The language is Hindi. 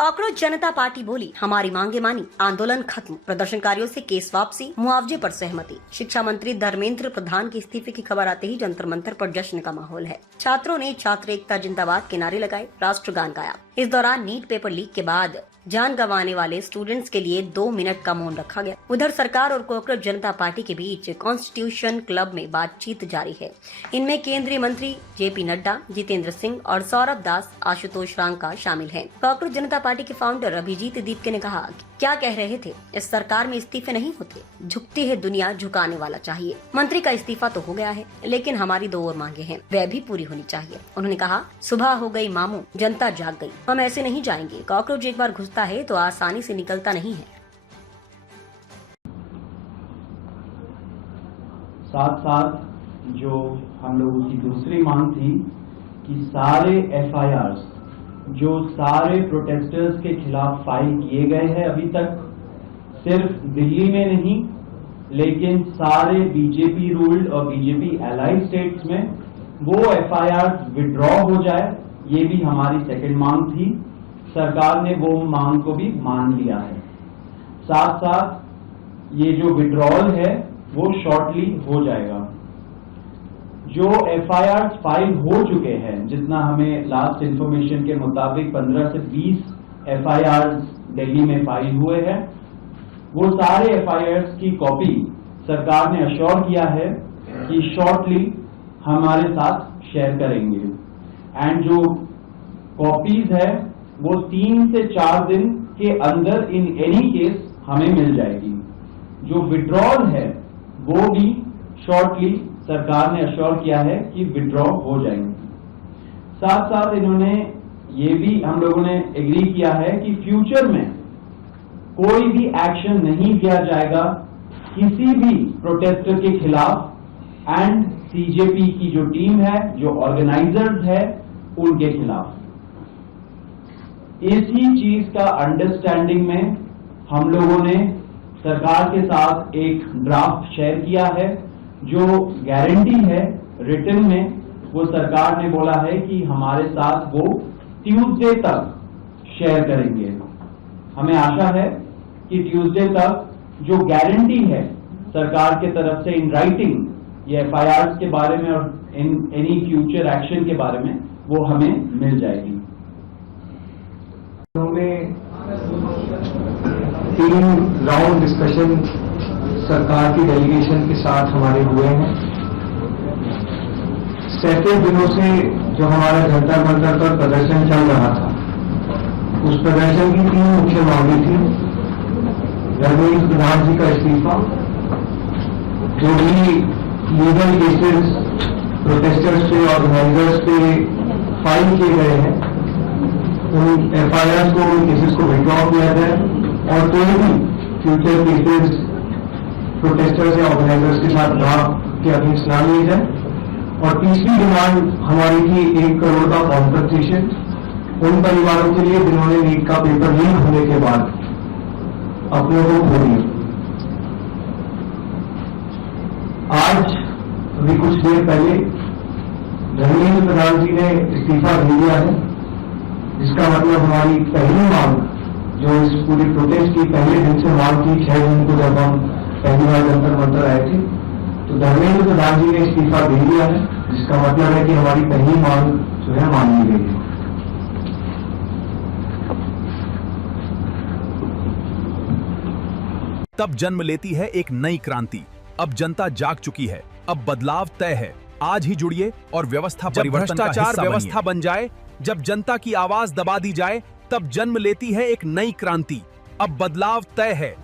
कॉकरोच जनता पार्टी बोली, हमारी मांगे मानी, आंदोलन खत्म, प्रदर्शनकारियों से केस वापसी, मुआवजे पर सहमति। शिक्षा मंत्री धर्मेंद्र प्रधान के इस्तीफे की खबर आते ही जंतर मंतर पर जश्न का माहौल है। छात्रों ने छात्र एकता जिंदाबाद के नारे लगाए, राष्ट्रगान गाया। इस दौरान नीट पेपर लीक के बाद जान गंवाने वाले स्टूडेंट्स के लिए 2 मिनट का मौन रखा गया। उधर सरकार और कॉकरोच जनता पार्टी के बीच कॉन्स्टिट्यूशन क्लब में बातचीत जारी है। इनमें केंद्रीय मंत्री जेपी नड्डा, जितेंद्र सिंह और सौरभ दास, आशुतोष रांका शामिल हैं। कॉकरोच जनता पार्टी के फाउंडर अभिजीत दीपके ने कहा, क्या कह रहे थे, इस सरकार में इस्तीफे नहीं होते, झुकती है दुनिया, झुकाने वाला चाहिए। मंत्री का इस्तीफा तो हो गया है, लेकिन हमारी 2 और मांगे हैं, वह भी पूरी होनी चाहिए। उन्होंने कहा, सुबह हो गई मामू, जनता जाग गई, हम ऐसे नहीं जाएंगे। कॉकरोच एक बार घुसता है तो आसानी से निकलता नहीं है। साथ साथ जो हम लोगों की दूसरी मांग थी कि सारे FIRs जो सारे प्रोटेस्टर्स के खिलाफ फाइल किए गए हैं अभी तक, सिर्फ दिल्ली में नहीं लेकिन सारे बीजेपी रूल्ड और बीजेपी एलाइड स्टेट्स में वो FIRs विड्रॉ हो जाए, ये भी हमारी सेकंड मांग थी। सरकार ने वो मांग को भी मान लिया है। साथ साथ ये जो विड्रॉल है वो शॉर्टली हो जाएगा। जो FIRs फाइल हो चुके हैं, जितना हमें लास्ट इंफॉर्मेशन के मुताबिक 15 से 20 FIRs दिल्ली में फाइल हुए हैं, वो सारे FIRs की कॉपी सरकार ने अश्योर किया है कि शॉर्टली हमारे साथ शेयर करेंगे। एंड जो कॉपीज है वो 3 से 4 दिन के अंदर इन एनी केस हमें मिल जाएगी। जो विड्रॉल है वो भी शॉर्टली सरकार ने अश्योर किया है कि विड्रॉ हो जाएंगे। साथ साथ इन्होंने ये भी हम लोगों ने एग्री किया है कि फ्यूचर में कोई भी एक्शन नहीं लिया जाएगा किसी भी प्रोटेस्टर के खिलाफ एंड CJP की जो टीम है, जो ऑर्गेनाइजर्स है, उनके खिलाफ। इसी चीज का अंडरस्टैंडिंग में हम लोगों ने सरकार के साथ एक ड्राफ्ट शेयर किया है। जो गारंटी है रिटन में, वो सरकार ने बोला है कि हमारे साथ वो ट्यूसडे तक शेयर करेंगे। हमें आशा है कि ट्यूसडे तक जो गारंटी है सरकार के तरफ से इन राइटिंग ये FIRs के बारे में और इन एनी फ्यूचर एक्शन के बारे में, वो हमें मिल जाएगी। में 3 राउंड डिस्कशन सरकार की डेलीगेशन के साथ हमारे हुए हैं। सैकड़ों दिनों से जो हमारा जंतर मंतर पर प्रदर्शन चल रहा था, उस प्रदर्शन की 3 मुख्य मांगें थी। धर्मेंद्र प्रधान जी का इस्तीफा, जो भी लीगल केसेस प्रोटेस्टर्स पे, ऑर्गेनाइजर्स पे फाइल किए गए हैं, उन FIRs को, उन केसेस को विड्रॉ किया जाए और कोई भी फ्यूचर केसेस प्रोटेस्टर्स या ऑर्गेनाइजर्स के साथ ड्राफ्ट के अधीन ना लिए जाए। और तीसरी डिमांड हमारी थी 1 करोड़ का कॉम्पनसेशन उन परिवारों के लिए जिन्होंने नीट का पेपर लीक होने के बाद अपने को खो दिया। आज अभी कुछ देर पहले धर्मेंद्र प्रधान जी ने इस्तीफा दे दिया है, जिसका मतलब हमारी पहली मांग, जो इस पूरी प्रोटेस्ट की पहले दिन से मांग थी, 6 जून को जब हम पहली बार जंतर मंतर आए थे, तो धर्मेंद्र प्रधान जी ने इस्तीफा दे दिया है, जिसका मतलब है कि हमारी पहली मांग जो है मान ली गई है। तब जन्म लेती है एक नई क्रांति। अब जनता जाग चुकी है, अब बदलाव तय है। आज ही जुड़िए और व्यवस्था परिवर्तन का हिस्सा व्यवस्था बन जाए। जब जनता की आवाज दबा दी जाए, तब जन्म लेती है एक नई क्रांति। अब बदलाव तय है।